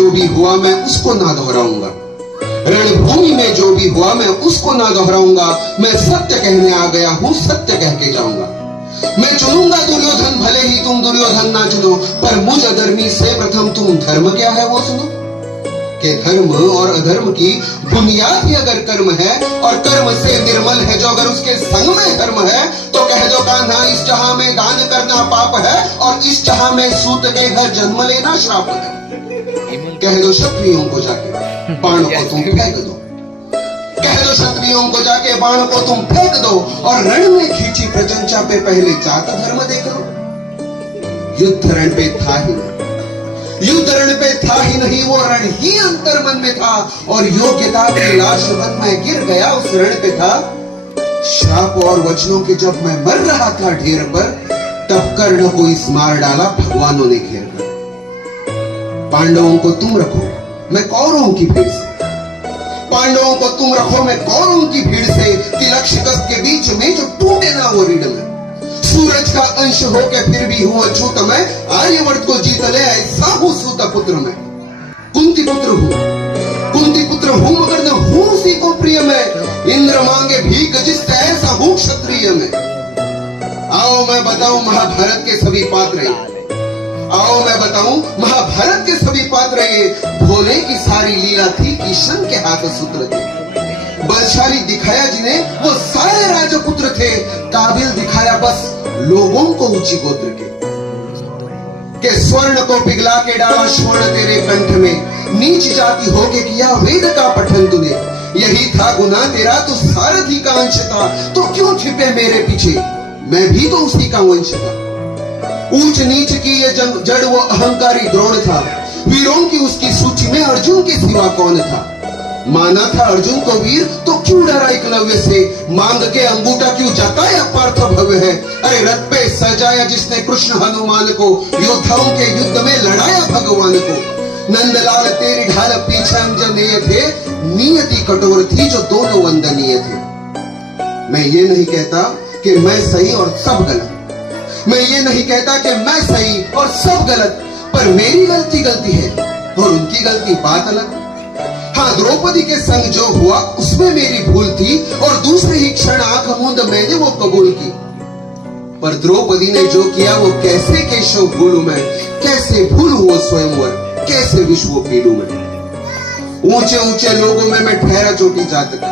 जो भी हुआ मैं उसको ना दोहराऊंगा, रणभूमि में जो भी हुआ मैं उसको ना दोहराऊंगा। मैं सत्य कहने आ गया हूं, सत्य कह के जाऊंगा। मैं चुनूंगा दुर्योधन, भले ही तुम दुर्योधन ना चुनो, पर मुझ अधर्मी से प्रथम तुम धर्म क्या है वो सुनो। कि धर्म और अधर्म की बुनियाद ही अगर कर्म है, और कर्म से निर्मल है जो अगर उसके संग में धर्म है, तो कह दो कान्हा इस जहां में दान करना पाप है, और इस जहां में सूत के घर जन्म लेना श्राप है। कह दो क्षत्रियों को जाके बाण को तुम फेंक दो, कह दो क्षत्रियों को जाके बाण को तुम फेंक दो, और रण में खींची प्रचंचा पे पहले जात धर्म देख लो। युद्ध रण पे था ही नहीं, युद्ध रण पे था ही नहीं, वो रण ही अंतर मन में था, और योग्यता की लाश वन में गिर गया उस रण पे था। श्राप और वचनों के जब मैं मर रहा था ढेर पर, तब कर्ण को इस मार डाला भगवानों ने घेर कर। पांडवों को तुम रखो मैं कौरवों की भीड़ से, पांडवों को तुम रखो मैं कौरवों की भीड़ से, तिलक शिकस्त के बीच में जो टूटे ना वो रीढ़ में। सूरज का अंश होके फिर भी हूं अछूत मैं, आर्यवर्त को जीत ले ऐसा हूं सूत पुत्र मैं। कुंती पुत्र हूं, कुंती पुत्र हूं मगर न हूं उसी को प्रिय मैं, इंद्र मांगे भीख जिससे ऐसा हूं क्षत्रिय मैं। आओ मैं बताऊं महाभारत के सभी पात्र, आओ मैं बताऊं महाभारत के सभी पात्र, ये भोले की सारी लीला थी, किशन के हाथ सूत्र थे। बलशाली दिखाया जिन्हें वो सारे राजपुत्र थे, काबिल दिखाया बस लोगों को ऊंची गोत्र के स्वर्ण को पिघला के डाला स्वर्ण तेरे कंठ में, नीच जाति होके किया वेद का पठन तूने, यही था गुनाह तेरा तो सारथी का अंश था, तो क्यों छिपे मेरे पीछे, मैं भी तो उसी का वंश था। ऊंच नीच की ये जड़ वो अहंकारी द्रोण था, वीरों की उसकी सूची में अर्जुन के सिवा कौन था। माना था अर्जुन को वीर तो क्यों डरा एकलव्य से, मांग के अंगूठा क्यों जताया पार्थ भव्य है। अरे रथ पे सजाया जिसने कृष्ण हनुमान को, योद्धाओं के युद्ध में लड़ाया भगवान को। नंदलाल तेरी ढाल पीछे अंजनेय थे, नियति कठोर थी जो दोनों वंदनीय थे। मैं ये नहीं कहता कि मैं सही और सब गलत, मैं ये नहीं कहता कि मैं सही और सब गलत, पर मेरी गलती गलती है और उनकी गलती बात अलग। हाँ, द्रौपदी के संग जो हुआ उसमें मेरी भूल थी, और दूसरे ही क्षण आंख मूंद मैंने वो कबूल की। पर द्रौपदी ने जो किया वो कैसे केशव भूलूं मैं, कैसे भूलूं वो स्वयंवर, कैसे विश्व पीड़ूं मैं। ऊंचे ऊंचे लोगों में मैं ठहरा छोटी जात का,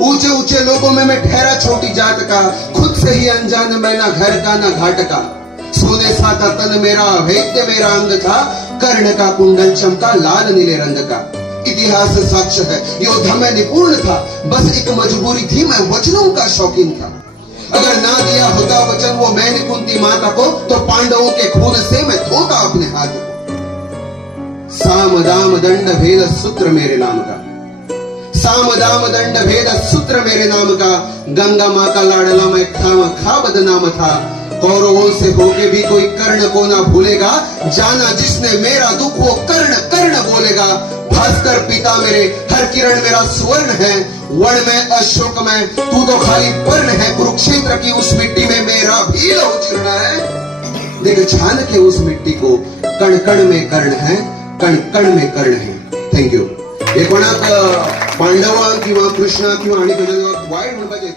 ऊंचे ऊंचे लोगों में मैं ठहरा छोटी जात का, खुद से ही अनजान मैं ना घर का ना घाट का। सोने सा था तन मेरा, अभेद्य मेरा अंग था, कर्ण का कुंडल चमका लाल नीले रंग का। इतिहास साक्ष्य है योद्धा मैं निपुण था, बस एक मजबूरी थी मैं वचनों का शौकीन था। अगर ना दिया होता वचन वो मैंने कुंती माता को, तो पांडवों के खून से मैं धोता अपने हाथ को। साम दाम दंड भेद सूत्र मेरे नाम का, साम दाम दंड भेद सूत्र मेरे नाम का। गंगा माँ का लाडला मैं खा बदनाम था, कौरवों से होके भी कोई कर्ण को ना भूलेगा, जाना जिसने मेरा दुख वो कर्ण कर्ण बोलेगा। भास्कर पिता मेरे, हर किरण मेरा स्वर्ण है, वर्ण में अशोक में तू तो खाली पर्ण है। कुरुक्षेत्र की उस मिट्टी में मेरा भी लहू चूर्ण है, देख छान के उस मिट्टी को, कण कण में कर्ण है, कण कण में कर्ण है। थँक्यू. हे कोणाक पांडवा किंवा कृष्णा किंवा आणि वाईट म्हणपाचें